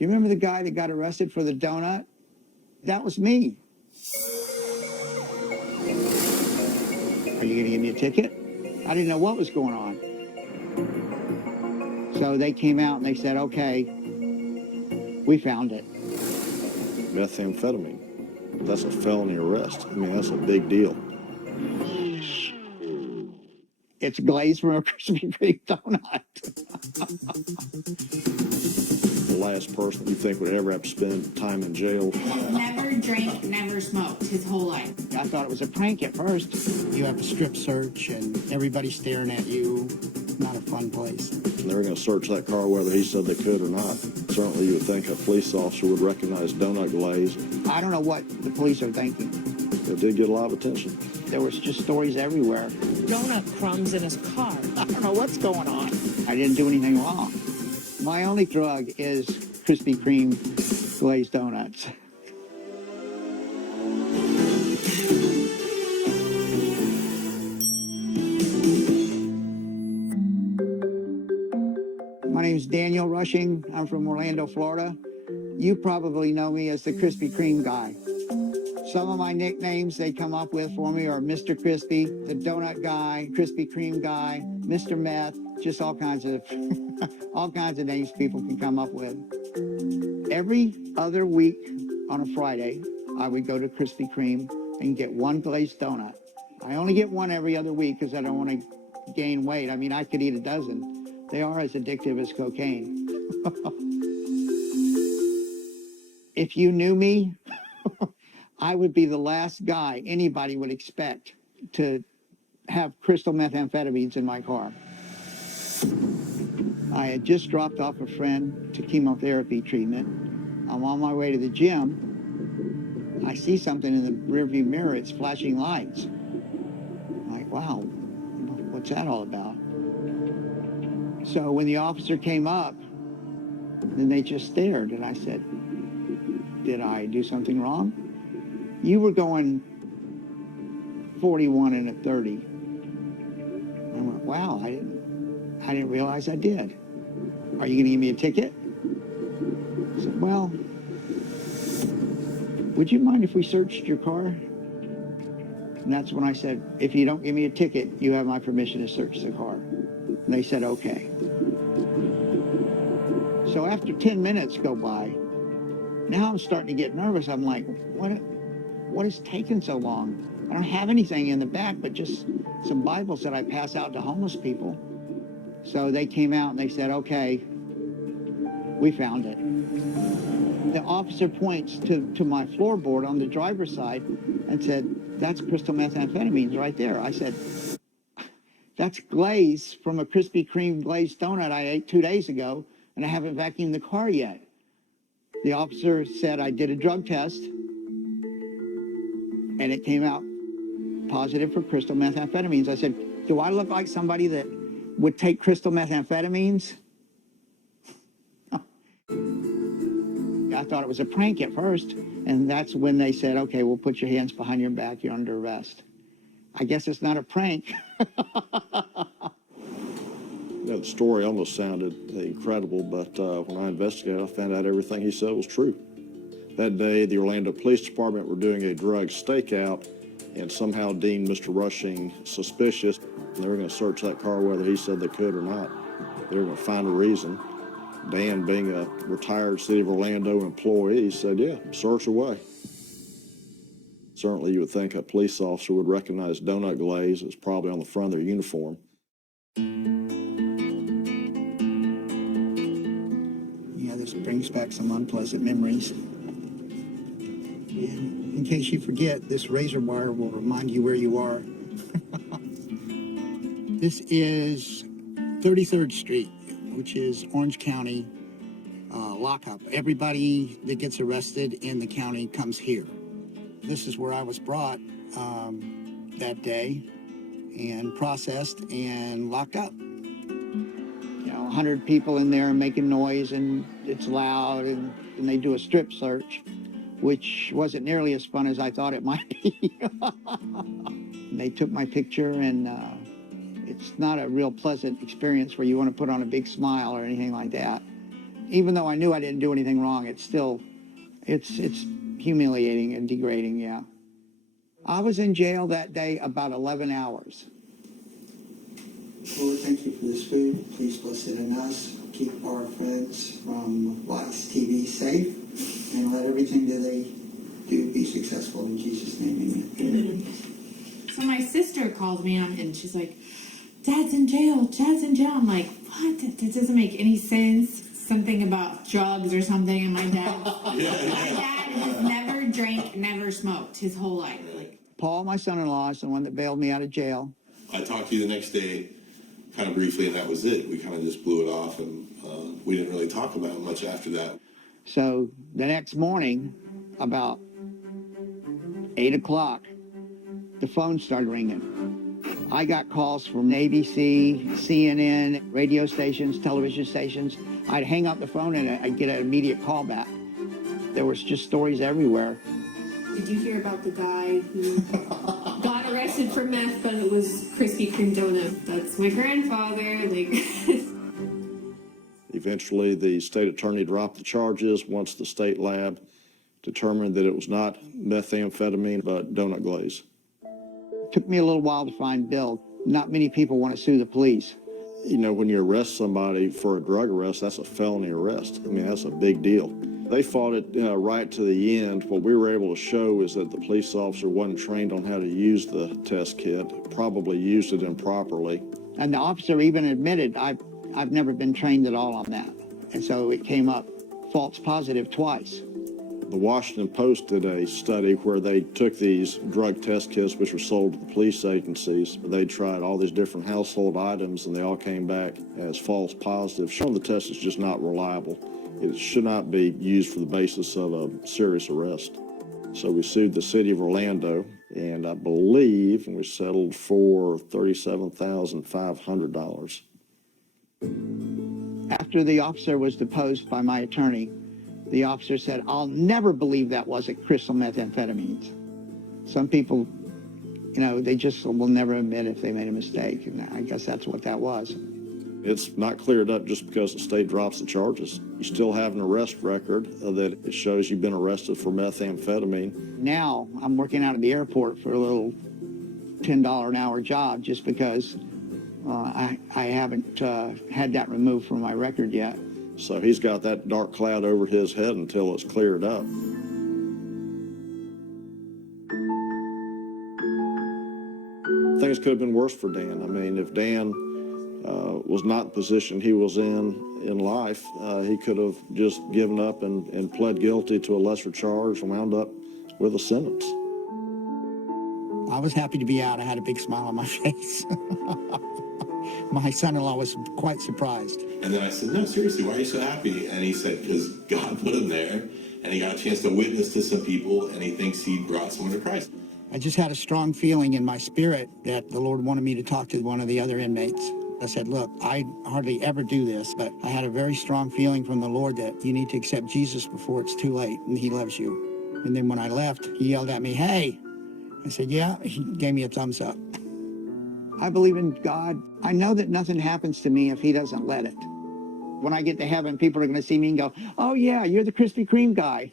you remember the guy that got arrested for the donut? That was me. Are you going to give me a ticket? I didn't know what was going on. So they came out and they said, okay, we found it. Methamphetamine. That's a felony arrest. I mean, that's a big deal. It's glazed from a Krispy Kreme donut. The last person you think would ever have to spend time in jail. Never drank, never smoked his whole life. I thought it was a prank at first. You have a strip search and everybody's staring at you. Not a fun place. And they were going to search that car whether he said they could or not. Certainly you would think a police officer would recognize donut glaze. I don't know what the police are thinking. It did get a lot of attention. There was just stories everywhere. Donut crumbs in his car. I don't know what's going on. I didn't do anything wrong. My only drug is Krispy Kreme glazed donuts. My name is Daniel Rushing. I'm from Orlando, Florida. You probably know me as the Krispy Kreme guy. Some of my nicknames they come up with for me are Mr. Crispy, the Donut Guy, Krispy Kreme Guy, Mr. Meth, just all kinds of all kinds of names people can come up with. Every other week on a Friday, I would go to Krispy Kreme and get one glazed donut. I only get one every other week because I don't want to gain weight. I mean, I could eat a dozen. They are as addictive as cocaine. If you knew me, I would be the last guy anybody would expect to have crystal methamphetamines in my car. I had just dropped off a friend to chemotherapy treatment. I'm on my way to the gym. I see something in the rearview mirror. It's flashing lights. I'm like, wow, what's that all about? So when the officer came up, then they just stared, and I said, did I do something wrong? You were going 41 and a 30. I went, wow, I didn't realize I did. Are you going to give me a ticket? I said, well, would you mind if we searched your car? And that's when I said, if you don't give me a ticket, you have my permission to search the car. And they said, okay. So after 10 minutes go by, now I'm starting to get nervous. I'm like, what is taking so long? I don't have anything in the back but just some Bibles that I pass out to homeless people. So they came out and they said, okay, we found it. The officer points to my floorboard on the driver's side and said, that's crystal methamphetamines right there. I said, that's glaze from a Krispy Kreme glazed donut I ate 2 days ago, and I haven't vacuumed the car yet. The officer said I did a drug test, and it came out positive for crystal methamphetamines. I said, do I look like somebody that would take crystal methamphetamines? I thought it was a prank at first, and that's when they said, okay, we'll put your hands behind your back, you're under arrest. I guess it's not a prank. The story almost sounded incredible, but when I investigated, I found out everything he said was true. That day, the Orlando Police Department were doing a drug stakeout and somehow deemed Mr. Rushing suspicious. And they were going to search that car whether he said they could or not. They were going to find a reason. Dan, being a retired City of Orlando employee, said, yeah, search away. Certainly you would think a police officer would recognize donut glaze. It was probably on the front of their uniform. Yeah, this brings back some unpleasant memories. And in case you forget, this razor wire will remind you where you are. This is 33rd Street, which is Orange County lockup. Everybody that gets arrested in the county comes here. This is where I was brought that day and processed and locked up. You know, 100 people in there making noise, and it's loud, and they do a strip search, which wasn't nearly as fun as I thought it might be. They took my picture, and it's not a real pleasant experience where you want to put on a big smile or anything like that. even though I knew I didn't do anything wrong, it's humiliating and degrading, yeah. I was in jail that day about 11 hours. Lord, thank you for this food. Please bless it in us. Keep our friends from Wise TV safe, and let everything that they do be successful. In Jesus' name, amen. So my sister called me on and she's like, Dad's in jail. Dad's in jail. I'm like, what? That doesn't make any sense. Something about drugs or something. And my dad has never drank, never smoked his whole life. Like, Paul, my son-in-law, is the one that bailed me out of jail. I talked to you the next day, kind of briefly, and that was it. We kind of just blew it off, and we didn't really talk about it much after that. So the next morning, about 8 o'clock, the phone started ringing. I got calls from ABC, CNN, radio stations, television stations. I'd hang up the phone and I'd get an immediate call back. There was just stories everywhere. Did you hear about the guy who got arrested for meth, but it was Krispy Kreme donut? That's my grandfather. Like. Eventually, the state attorney dropped the charges once the state lab determined that it was not methamphetamine, but donut glaze. Took me a little while to find Bill. Not many people want to sue the police. You know, when you arrest somebody for a drug arrest, that's a felony arrest. I mean, that's a big deal. They fought it right to the end. What we were able to show is that the police officer wasn't trained on how to use the test kit, probably used it improperly. And the officer even admitted, I've never been trained at all on that. And so it came up false positive twice. The Washington Post did a study where they took these drug test kits, which were sold to the police agencies. They tried all these different household items, and they all came back as false positives, showing the test is just not reliable. It should not be used for the basis of a serious arrest. So we sued the city of Orlando, and I believe we settled for $37,500. After the officer was deposed by my attorney, the officer said, I'll never believe that wasn't crystal methamphetamines. Some people, they just will never admit if they made a mistake. And I guess that's what that was. It's not cleared up just because the state drops the charges. You still have an arrest record that it shows you've been arrested for methamphetamine. Now I'm working out at the airport for a little $10 an hour job just because I haven't had that removed from my record yet. So he's got that dark cloud over his head until it's cleared up. Things could have been worse for Dan. I mean, if Dan was not the position he was in life, he could have just given up and pled guilty to a lesser charge and wound up with a sentence. I was happy to be out. I had a big smile on my face. My son-in-law was quite surprised. And then I said, no, seriously, why are you so happy? And he said, because God put him there, and he got a chance to witness to some people, and he thinks he brought someone to Christ. I just had a strong feeling in my spirit that the Lord wanted me to talk to one of the other inmates. I said, look, I hardly ever do this, but I had a very strong feeling from the Lord that you need to accept Jesus before it's too late, and he loves you. And then when I left, he yelled at me, hey. I said, yeah. He gave me a thumbs up. I believe in God. I know that nothing happens to me if he doesn't let it. When I get to heaven, people are going to see me and go, oh, yeah, you're the Krispy Kreme guy.